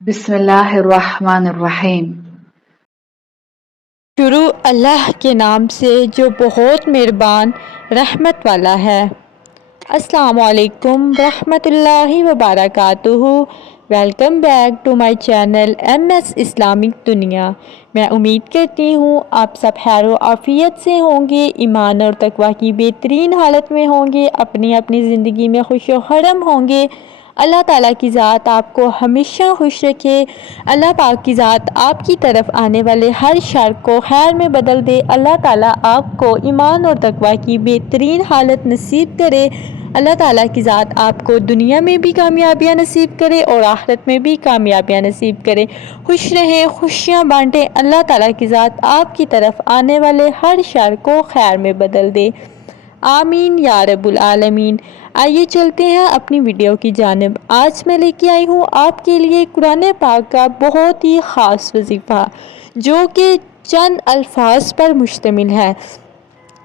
बिस्मिल्लाहिर्रहमानिर्रहीम। शुरू अल्लाह के नाम से जो बहुत मेहरबान रहमत वाला है। अस्सलामुअलैकुम रहमतुल्लाहि व बरकातुहू। Welcome back to my channel MS Islamic दुनिया। मैं उम्मीद करती हूँ आप सब खैर व आफियत से होंगे, ईमान और तकवा की बेहतरीन हालत में होंगे, अपनी अपनी ज़िंदगी में खुश व खरम होंगे। अल्लाह ताला की ज़ात आपको हमेशा खुश रखे। अल्लाह पाक की ज़ात आपकी तरफ आने वाले हर शर को खैर में बदल दे। अल्लाह ताला आपको ईमान और तकवा की बेहतरीन हालत नसीब करे। अल्लाह ताला की ज़ात आपको दुनिया में भी कामयाबियाँ नसीब करे और आखिरत में भी कामयाबियाँ नसीब करे। खुश रहें, खुशियाँ बांटें। अल्लाह ताला की ज़ात आपकी तरफ आने वाले हर शर को खैर में बदल दे। आमीन या रब्बुल आलमीन। आइए चलते हैं अपनी वीडियो की जानिब। आज मैं लेके आई हूँ आपके लिए कुरान पाक का बहुत ही ख़ास वजीफ़ा, जो कि चंद अल्फाज पर मुश्तमिल है,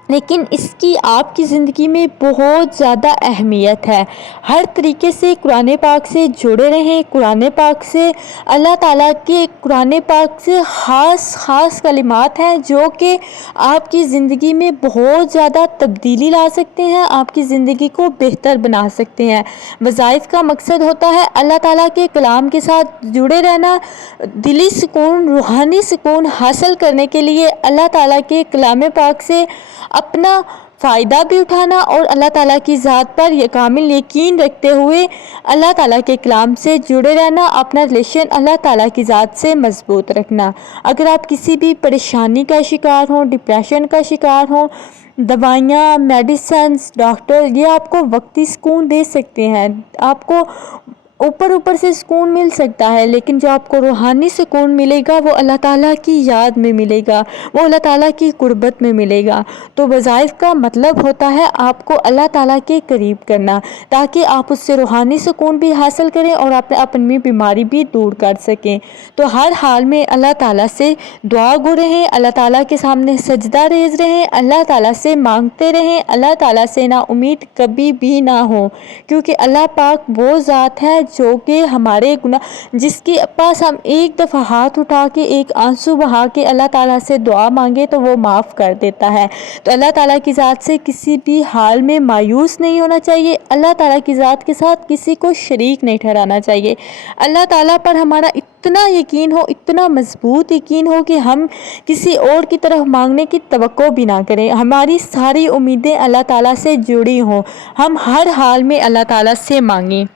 लेकिन इसकी आपकी ज़िंदगी में बहुत ज़्यादा अहमियत है। हर तरीके से कुरान पाक से जुड़े रहें। कुरान पाक से अल्लाह ताला के कुरान पाक से ख़ास कलिमात हैं जो कि आपकी ज़िंदगी में बहुत ज़्यादा तब्दीली ला सकते हैं, आपकी ज़िंदगी को बेहतर बना सकते हैं। वज़ाइफ का मकसद होता है अल्लाह ताला के कलाम के साथ जुड़े रहना, दिली सुकून, रूहानी सुकून हासिल करने के लिए अल्लाह ताला के कलाम पाक से अपना फ़ायदा भी उठाना और अल्लाह ताला की ज़ात पर कामिल यकीन रखते हुए अल्लाह ताला के कलाम से जुड़े रहना, अपना रिलेशन अल्लाह ताला की ज़ात से मज़बूत रखना। अगर आप किसी भी परेशानी का शिकार हों, डिप्रेशन का शिकार हों, दवाइयाँ, मेडिसिन्स, डॉक्टर ये आपको वक्ती सुकून दे सकते हैं, आपको ऊपर से सुकून मिल सकता है, लेकिन जो आपको रूहानी सुकून मिलेगा वो अल्लाह ताला की याद में मिलेगा, वो अल्लाह ताला की कुर्बत में मिलेगा। तो वज़ाइफ का मतलब होता है आपको अल्लाह ताला के करीब करना, ताकि आप उससे रूहानी सुकून भी हासिल करें और अपनी बीमारी भी दूर कर सकें। तो हर हाल में अल्लाह ताला से दुआ गो रहें, अल्लाह ताला के सामने सजदा रेज़ रहें, अल्लाह ताला से मांगते रहें, अल्लाह ताला से ना उम्मीद कभी भी ना हो, क्योंकि अल्लाह पाक वो ज़ात है जो कि हमारे गुनाह, जिसके पास हम एक दफ़ा हाथ उठा के एक आंसू बहा के अल्लाह ताला से दुआ मांगे तो वो माफ़ कर देता है। तो अल्लाह ताला की ज़ात से किसी भी हाल में मायूस नहीं होना चाहिए। अल्लाह ताला की ज़ात के साथ किसी को शरीक नहीं ठहराना चाहिए। अल्लाह ताला पर हमारा इतना यकीन हो, इतना मजबूत यकीन हो कि हम किसी और की तरफ मांगने की तवक्को भी ना करें। हमारी सारी उम्मीदें अल्लाह ताला से जुड़ी हों, हम हर हाल में अल्लाह ताला से मांगें।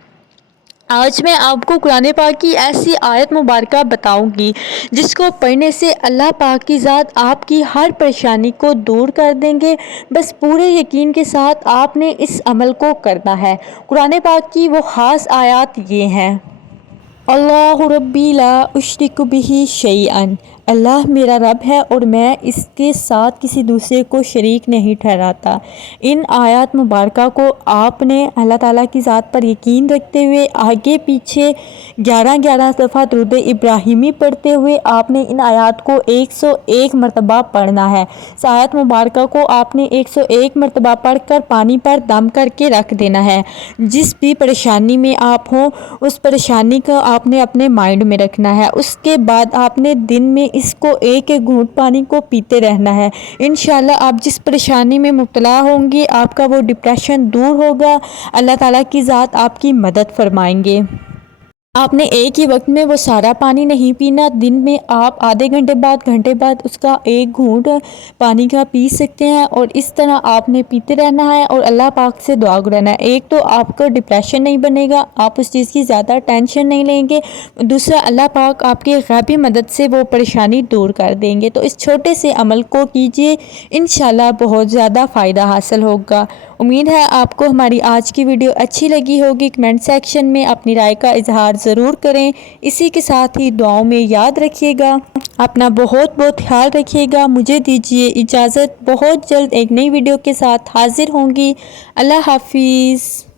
आज मैं आपको कुरान पाक की ऐसी आयत मुबारका बताऊंगी जिसको पढ़ने से अल्लाह पाक की ज़ात आपकी हर परेशानी को दूर कर देंगे। बस पूरे यकीन के साथ आपने इस अमल को करना है। कुरान पाक की वो ख़ास आयत ये हैं। अल्लाहु रब्बी ला उश्रिकु बिही शैअन। अल्लाह मेरा रब है और मैं इसके साथ किसी दूसरे को शरीक नहीं ठहराता। इन आयत मुबारका को आपने अल्लाह ताला की ज़ात पर यकीन रखते हुए आगे पीछे 11 दफ़ा दुरूद इब्राहिमी पढ़ते हुए आपने इन आयत को 101 मरतबा पढ़ना है। इस आयत मुबारका को आपने 101 मरतबा पढ़ कर पानी पर दम करके रख देना है। जिस भी परेशानी में आप हों उस परेशानी का आपने अपने माइंड में रखना है। उसके बाद आपने दिन में इसको एक एक घूंट पानी को पीते रहना है। इंशाल्लाह आप जिस परेशानी में मुब्तला होंगी आपका वो डिप्रेशन दूर होगा। अल्लाह ताला की ज़ात आपकी मदद फरमाएंगे। आपने एक ही वक्त में वो सारा पानी नहीं पीना। दिन में आप आधे घंटे बाद उसका एक घूंट पानी का पी सकते हैं और इस तरह आपने पीते रहना है और अल्लाह पाक से दुआ करना है। एक तो आपको डिप्रेशन नहीं बनेगा, आप उस चीज़ की ज़्यादा टेंशन नहीं लेंगे। दूसरा, अल्लाह पाक आपकी गैबी मदद से वो परेशानी दूर कर देंगे। तो इस छोटे से अमल को कीजिए, इंशाल्लाह बहुत ज़्यादा फ़ायदा हासिल होगा। उम्मीद है आपको हमारी आज की वीडियो अच्छी लगी होगी। कमेंट सेक्शन में अपनी राय का इजहार ज़रूर करें। इसी के साथ ही दुआओं में याद रखिएगा। अपना बहुत ख्याल रखिएगा। मुझे दीजिए इजाज़त। बहुत जल्द एक नई वीडियो के साथ हाजिर होंगी। अल्लाह हाफिज़।